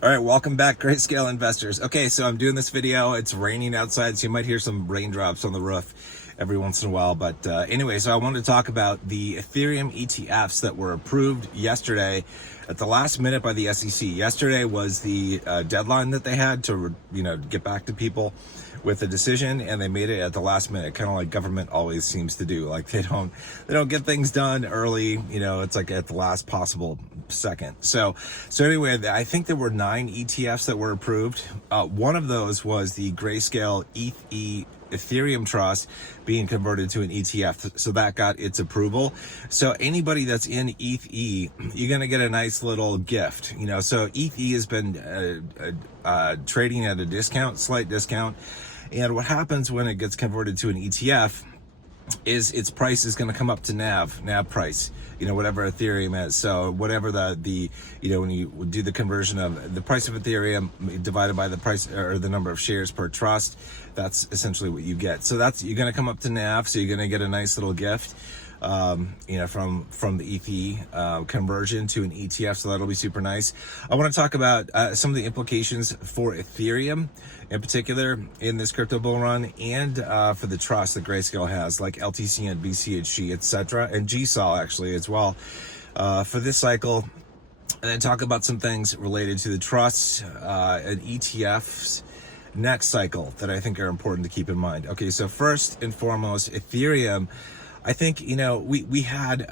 All right, welcome back, Grayscale investors. Okay, so I'm doing this video. It's raining outside, so you might hear some raindrops on the roof every once in a while. But anyway, so I wanted to talk about the Ethereum ETFs that were approved yesterday at the last minute by the SEC. Yesterday was the deadline that they had to, get back to people with a decision, and they made it at the last minute, kind of like government always seems to do. Like they don't get things done early. It's like at the last possible second. So anyway, I think there were 9 ETFs that were approved. One of those was the Grayscale Ethereum Trust being converted to an ETF, so that got its approval. So anybody that's in ETH, you're gonna get a nice little gift. So ETH has been trading at a discount, slight discount, and what happens when it gets converted to an ETF is its price is going to come up to NAV price, whatever Ethereum is. So whatever the when you do the conversion of the price of Ethereum divided by the price or the number of shares per trust, that's essentially what you get. So you're going to come up to NAV. So you're going to get a nice little gift, from the ETH conversion to an ETF. So that'll be super nice. I want to talk about some of the implications for Ethereum in particular in this crypto bull run, and for the trust that Grayscale has, like LTC and BCHG, etc., and GSOL actually as well, for this cycle. And then talk about some things related to the trusts and ETFs next cycle that I think are important to keep in mind. Okay, so first and foremost, Ethereum. I think, we had,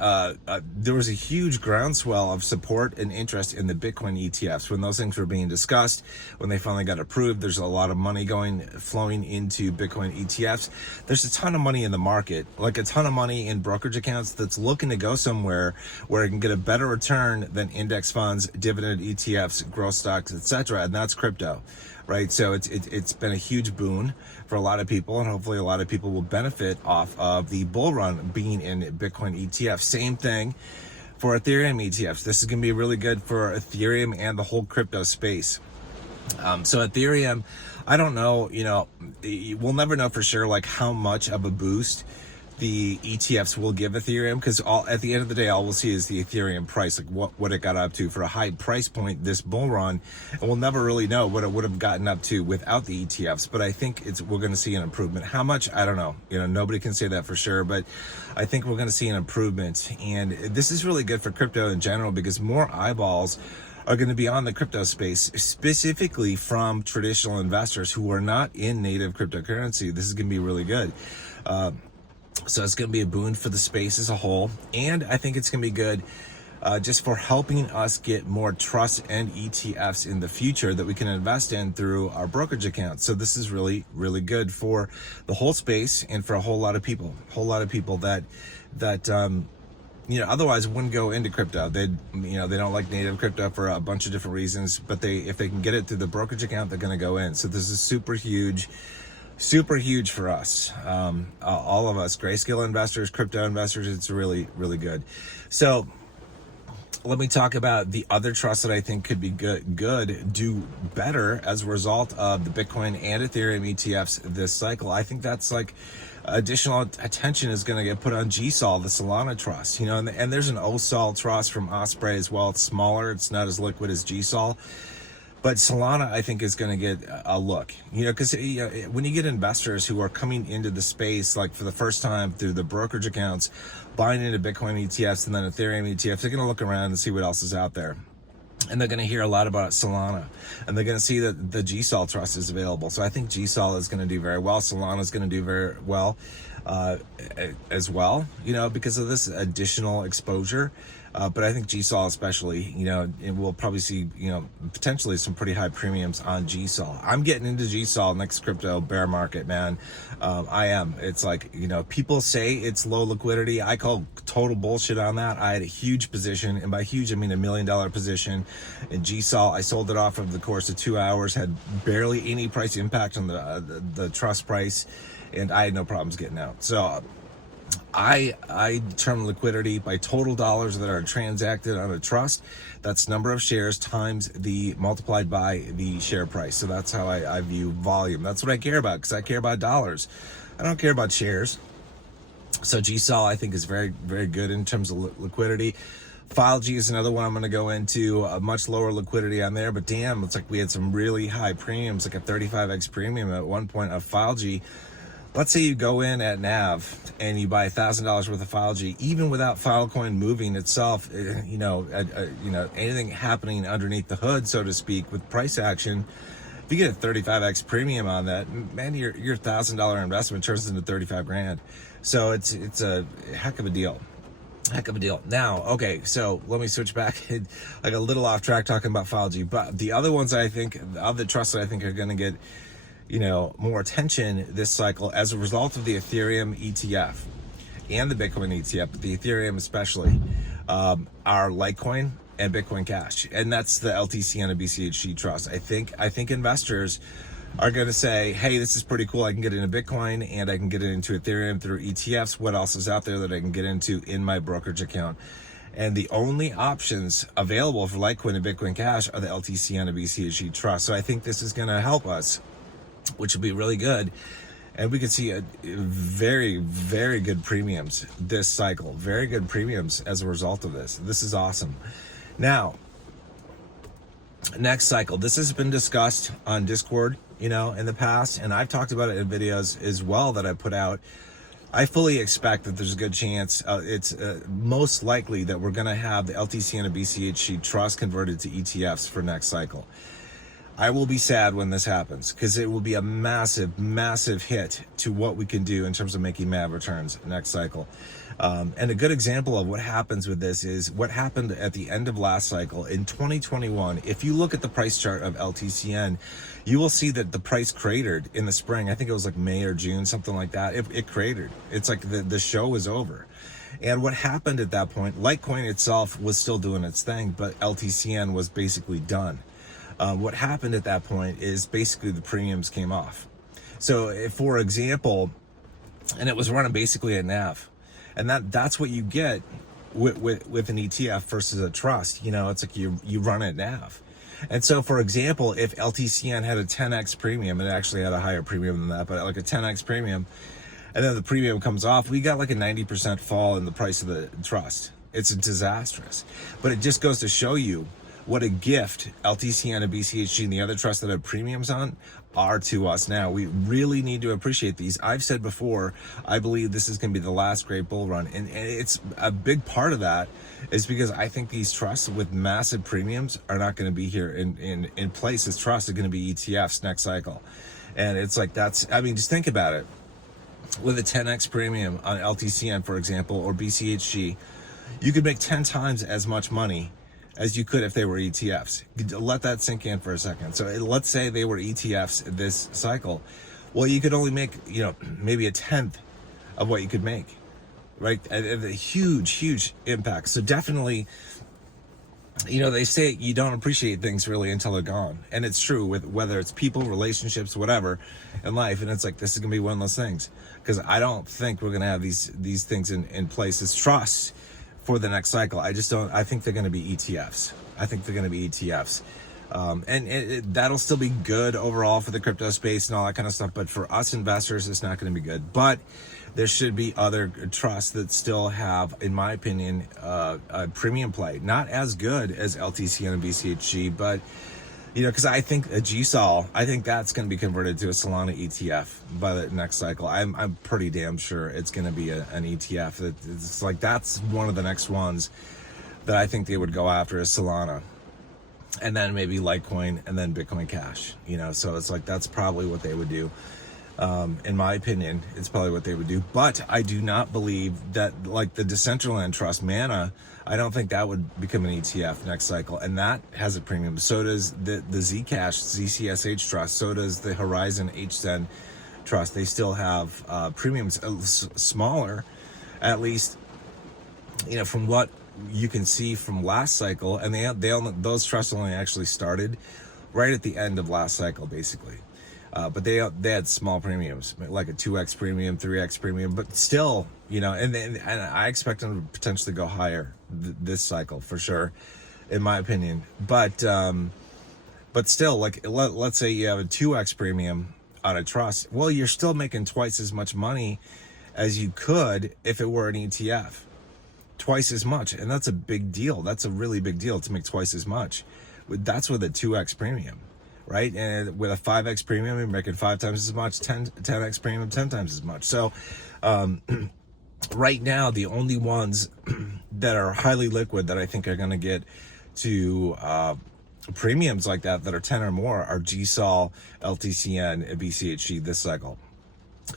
there was a huge groundswell of support and interest in the Bitcoin ETFs when those things were being discussed. When they finally got approved, there's a lot of money flowing into Bitcoin ETFs. There's a ton of money in the market, like a ton of money in brokerage accounts that's looking to go somewhere where it can get a better return than index funds, dividend ETFs, growth stocks, etc. And that's crypto. Right, so it's been a huge boon for a lot of people, and hopefully a lot of people will benefit off of the bull run being in Bitcoin ETF. Same thing for Ethereum ETFs. This is going to be really good for Ethereum and the whole crypto space. So Ethereum, I don't know, we'll never know for sure like how much of a boost the ETFs will give Ethereum, because at the end of the day, all we'll see is the Ethereum price, like what it got up to for a high price point this bull run, and we'll never really know what it would have gotten up to without the ETFs. But I think we're going to see an improvement. How much? I don't know. Nobody can say that for sure, but I think we're going to see an improvement, and this is really good for crypto in general because more eyeballs are going to be on the crypto space, specifically from traditional investors who are not in native cryptocurrency. This is going to be really good. So it's going to be a boon for the space as a whole. And I think it's going to be good just for helping us get more trust and ETFs in the future that we can invest in through our brokerage accounts. So this is really, really good for the whole space and for a whole lot of people that otherwise wouldn't go into crypto. They don't like native crypto for a bunch of different reasons, but if they can get it through the brokerage account, they're going to go in. So this is super huge for us, all of us, Grayscale investors, crypto investors. It's really, really good. So let me talk about the other trusts that I think could be do better as a result of the Bitcoin and Ethereum ETFs this cycle. I think that's like additional attention is going to get put on GSOL, the Solana trust, and there's an OSOL trust from Osprey as well. It's smaller. It's not as liquid as GSOL. But Solana, I think, is going to get a look, because when you get investors who are coming into the space, like for the first time through the brokerage accounts, buying into Bitcoin ETFs and then Ethereum ETFs, they're going to look around and see what else is out there. And they're going to hear a lot about Solana, and they're going to see that the GSOL trust is available. So I think GSOL is going to do very well. Solana is going to do very well as well, because of this additional exposure. But I think GSOL especially, and we'll probably see, potentially some pretty high premiums on GSOL. I'm getting into GSOL next crypto bear market, man. I am. It's like, people say it's low liquidity. I call total bullshit on that. I had a huge position, and by huge, I mean $1 million position in GSOL. I sold it off over the course of 2 hours, had barely any price impact on the trust price, and I had no problems getting out. So I determine liquidity by total dollars that are transacted on a trust. That's number of shares times multiplied by the share price. So that's how I view volume. That's what I care about, because I care about dollars. I don't care about shares. So GSOL, I think, is very, very good in terms of liquidity. FileG is another one I'm going to go into. A much lower liquidity on there, but damn, it's like we had some really high premiums, like a 35x premium at one point of FileG. Let's say you go in at NAV and you buy $1,000 worth of FileG, even without Filecoin moving itself, anything happening underneath the hood, so to speak, with price action. If you get a 35x premium on that, man, your $1,000 investment turns into 35 grand. So it's a heck of a deal. Heck of a deal. Now, okay, so let me switch back. I got a little off track talking about FileG, but the other ones I think, of the trusts that I think are going to get, more attention this cycle as a result of the Ethereum ETF and the Bitcoin ETF, but the Ethereum especially, are Litecoin and Bitcoin Cash, and that's the LTC and a BCHG trust. I think investors are going to say, hey, this is pretty cool. I can get into Bitcoin and I can get it into Ethereum through ETFs. What else is out there that I can get into in my brokerage account? And the only options available for Litecoin and Bitcoin Cash are the LTC and a BCHG trust. So I think this is going to help us, which will be really good. And we could see a very, very good premiums this cycle. Very good premiums as a result of this. This is awesome. Now, next cycle. This has been discussed on Discord, in the past, and I've talked about it in videos as well that I put out. I fully expect that there's a good chance, it's most likely that we're going to have the LTC and a BCHG trust converted to ETFs for next cycle. I will be sad when this happens because it will be a massive, massive hit to what we can do in terms of making MAV returns next cycle. And a good example of what happens with this is what happened at the end of last cycle in 2021. If you look at the price chart of LTCN, you will see that the price cratered in the spring. I think it was like May or June, something like that. It cratered. It's like the show was over. And what happened at that point, Litecoin itself was still doing its thing, but LTCN was basically done. What happened at that point is basically the premiums came off. So if, for example, and it was running basically at NAV, and that's what you get with an ETF versus a trust. It's like you run at NAV. And so, for example, if LTCN had a 10x premium, it actually had a higher premium than that, but like a 10x premium, and then the premium comes off, we got like a 90% fall in the price of the trust. It's disastrous. But it just goes to show you what a gift LTCN and BCHG and the other trusts that have premiums on are to us now. We really need to appreciate these. I've said before, I believe this is going to be the last great bull run. And it's a big part of that is because I think these trusts with massive premiums are not going to be here in place as trusts. Are going to be ETFs next cycle. And it's like, just think about it. With a 10x premium on LTCN, for example, or BCHG, you could make 10 times as much money as you could if they were ETFs. Let that sink in for a second. So let's say they were ETFs this cycle. Well, you could only make, maybe a tenth of what you could make, right? A huge, huge impact. So definitely, they say you don't appreciate things really until they're gone. And it's true with whether it's people, relationships, whatever in life. And it's like, this is going to be one of those things. Because I don't think we're going to have these things in place as trusts for the next cycle. I think they're going to be ETFs. That'll still be good overall for the crypto space and all that kind of stuff. But for us investors, it's not going to be good. But there should be other trusts that still have, in my opinion, a premium play. Not as good as LTC and BCHG, but because I think a GSOL, I think that's going to be converted to a Solana ETF by the next cycle. I'm pretty damn sure it's going to be an ETF. It's like that's one of the next ones that I think they would go after is Solana, and then maybe Litecoin, and then Bitcoin Cash. So it's like that's probably what they would do. In my opinion, it's probably what they would do. But I do not believe that, like the Decentraland Trust, Mana, I don't think that would become an ETF next cycle. And that has a premium. So does the Zcash, ZCSH Trust. So does the Horizon HZen Trust. They still have premiums, smaller, at least, from what you can see from last cycle. And those trusts only actually started right at the end of last cycle, basically. But they had small premiums, like a 2x premium, 3x premium, but still, and I expect them to potentially go higher this cycle for sure, in my opinion. But still, like let's say you have a 2x premium on a trust. Well, you're still making twice as much money as you could if it were an ETF. twice as much, and that's a big deal. That's a really big deal to make twice as much. That's with a 2x premium, right? And with a 5x premium, you're making 5 times as much. 10x premium, 10 times as much. So right now, the only ones that are highly liquid that I think are going to get to premiums like that are 10 or more are GSOL, LTCN, and BCHG this cycle.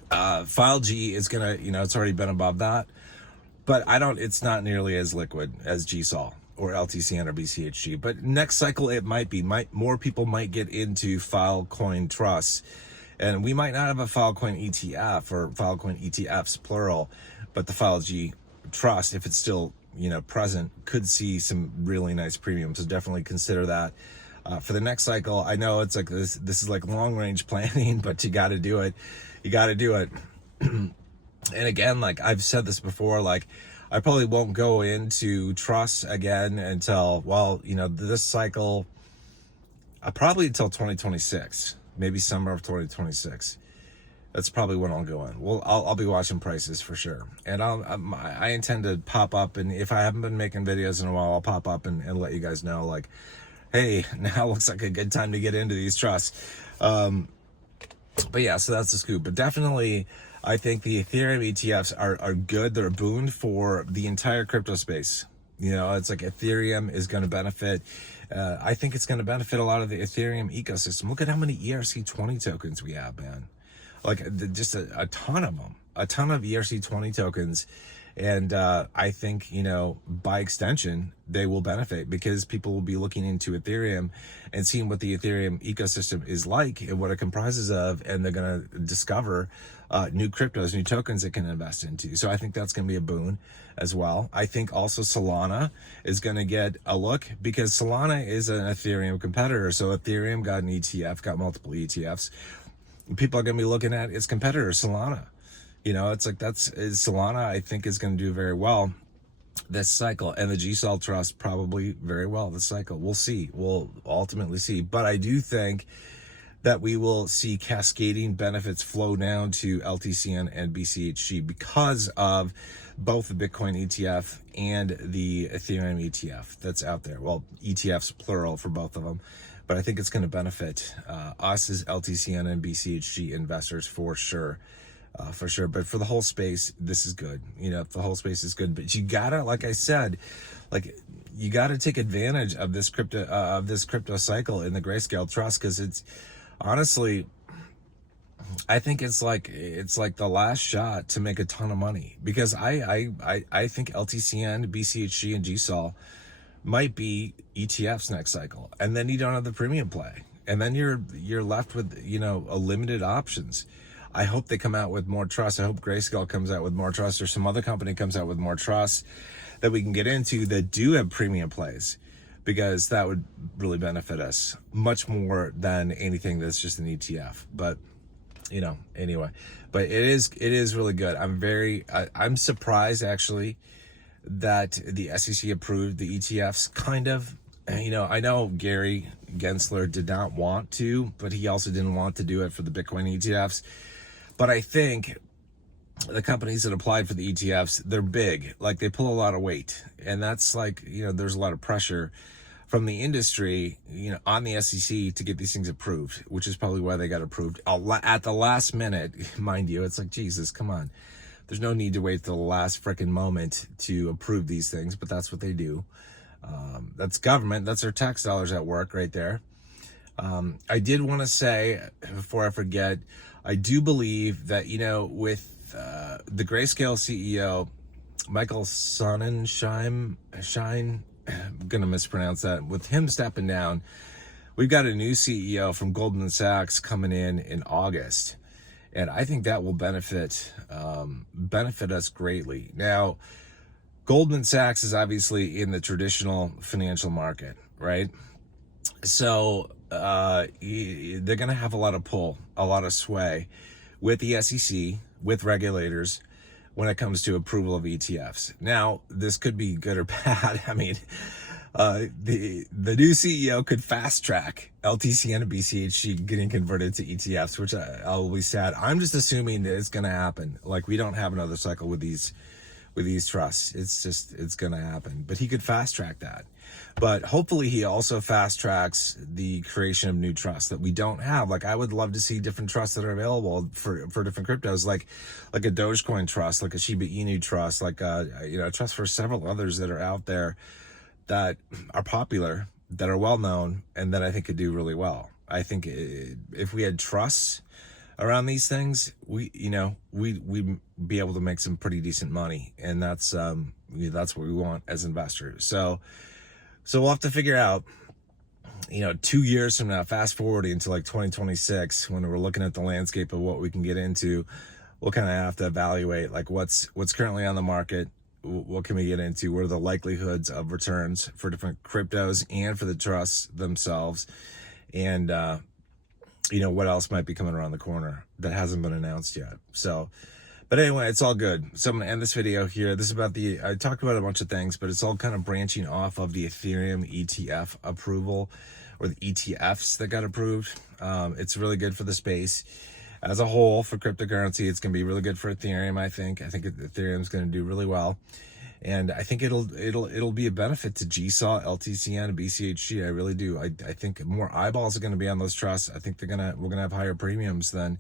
File G is gonna, it's already been above that, but it's not nearly as liquid as GSOL or LTCN or BCHG. But next cycle it might be. More people might get into Filecoin trusts, and we might not have a Filecoin ETF or Filecoin ETFs plural, but the File G trust, if it's still present, could see some really nice premiums. So definitely consider that for the next cycle. I know it's like this is like long range planning, but you got to do it. And again, like I've said this before, like I probably won't go into trusts again until, this cycle, probably until 2026, maybe summer of 2026. That's probably when I'll go in. Well, I'll be watching prices for sure. And I intend to pop up, and if I haven't been making videos in a while, I'll pop up and let you guys know, like, hey, now looks like a good time to get into these trusts. But yeah, so that's the scoop. But definitely, I think the Ethereum ETFs are good. They're a boon for the entire crypto space. It's like Ethereum is going to benefit. I think it's going to benefit a lot of the Ethereum ecosystem. Look at how many ERC20 tokens we have, man. Like just a ton of them, a ton of ERC20 tokens. And I think, by extension, they will benefit because people will be looking into Ethereum and seeing what the Ethereum ecosystem is like and what it comprises of. And they're going to discover new cryptos, new tokens they can invest into. So I think that's going to be a boon as well. I think also Solana is going to get a look because Solana is an Ethereum competitor. So Ethereum got an ETF, got multiple ETFs. People are going to be looking at its competitor, Solana. It's like Solana, I think, is going to do very well this cycle, and the GSOL trust probably very well this cycle. We'll see. We'll ultimately see. But I do think that we will see cascading benefits flow down to LTCN and BCHG because of both the Bitcoin ETF and the Ethereum ETF that's out there. Well, ETFs plural for both of them. But I think it's going to benefit us as LTCN and BCHG investors for sure. But for the whole space, this is good. The whole space is good. But you gotta, like I said, you gotta take advantage of this crypto cycle in the Grayscale Trust, because it's honestly, I think it's like the last shot to make a ton of money, because I think LTCN, BCHG, and GSOL might be ETFs next cycle, and then you don't have the premium play, and then you're left with a limited options. I hope they come out with more trusts. I hope Grayscale comes out with more trusts, or some other company comes out with more trusts that we can get into that do have premium plays, because that would really benefit us much more than anything that's just an ETF. But anyway, but it is really good. I'm surprised actually that the SEC approved the ETFs, kind of. I know Gary Gensler did not want to, but he also didn't want to do it for the Bitcoin ETFs. But I think the companies that applied for the ETFs, they're big, like they pull a lot of weight. And that's like, there's a lot of pressure from the industry, on the SEC to get these things approved, which is probably why they got approved at the last minute, mind you. It's like, Jesus, come on. There's no need to wait till the last freaking moment to approve these things, but that's what they do. That's government. That's their tax dollars at work right there. I did want to say, before I forget, I do believe that, with the Grayscale CEO, Michael Sonnenshein, I'm going to mispronounce that, with him stepping down, we've got a new CEO from Goldman Sachs coming in August. And I think that will benefit us greatly. Now, Goldman Sachs is obviously in the traditional financial market, right? So they're going to have a lot of pull, a lot of sway with the SEC, with regulators, when it comes to approval of ETFs. Now, this could be good or bad. I mean, the new CEO could fast track LTCN and BCHG getting converted to ETFs, which I'll be sad. I'm just assuming that it's going to happen. Like, we don't have another cycle with these with these trusts. It's going to happen. But he could fast track that. But hopefully he also fast tracks the creation of new trusts that we don't have. Like, I would love to see different trusts that are available for different cryptos, like a Dogecoin trust, like a Shiba Inu trust, like a trust for several others that are out there that are popular, that are well known, and that I think could do really well. I think if we had trusts around these things, we'd be able to make some pretty decent money, and that's what we want as investors. So we'll have to figure out, 2 years from now, fast forwarding into like 2026, when we're looking at the landscape of what we can get into, we'll kind of have to evaluate like what's currently on the market, what can we get into, what are the likelihoods of returns for different cryptos and for the trusts themselves, and what else might be coming around the corner that hasn't been announced yet. But anyway, it's all good. So I'm going to end this video here. This is about I talked about a bunch of things, but it's all kind of branching off of the Ethereum ETF approval, or the ETFs that got approved. It's really good for the space as a whole for cryptocurrency. It's going to be really good for Ethereum, I think. I think Ethereum is going to do really well. And I think it'll be a benefit to GSAW, LTCN, and BCHG. I really do. I think more eyeballs are going to be on those trusts. I think we're going to have higher premiums than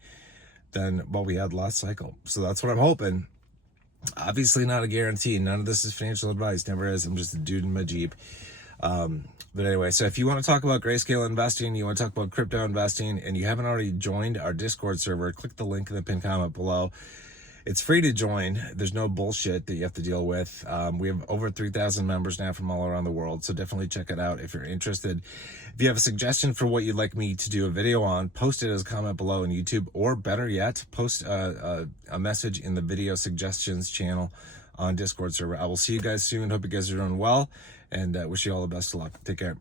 what we had last cycle. So that's what I'm hoping. Obviously not a guarantee. None of this is financial advice. Never is. I'm just a dude in my Jeep. But anyway, so if you want to talk about grayscale investing, you want to talk about crypto investing, and you haven't already joined our Discord server, click the link in the pinned comment below. It's free to join. There's no bullshit that you have to deal with. We have over 3,000 members now from all around the world, so definitely check it out if you're interested. If you have a suggestion for what you'd like me to do a video on, post it as a comment below on YouTube, or better yet, post a message in the video suggestions channel on Discord server. I will see you guys soon. Hope you guys are doing well, and wish you all the best of luck. Take care.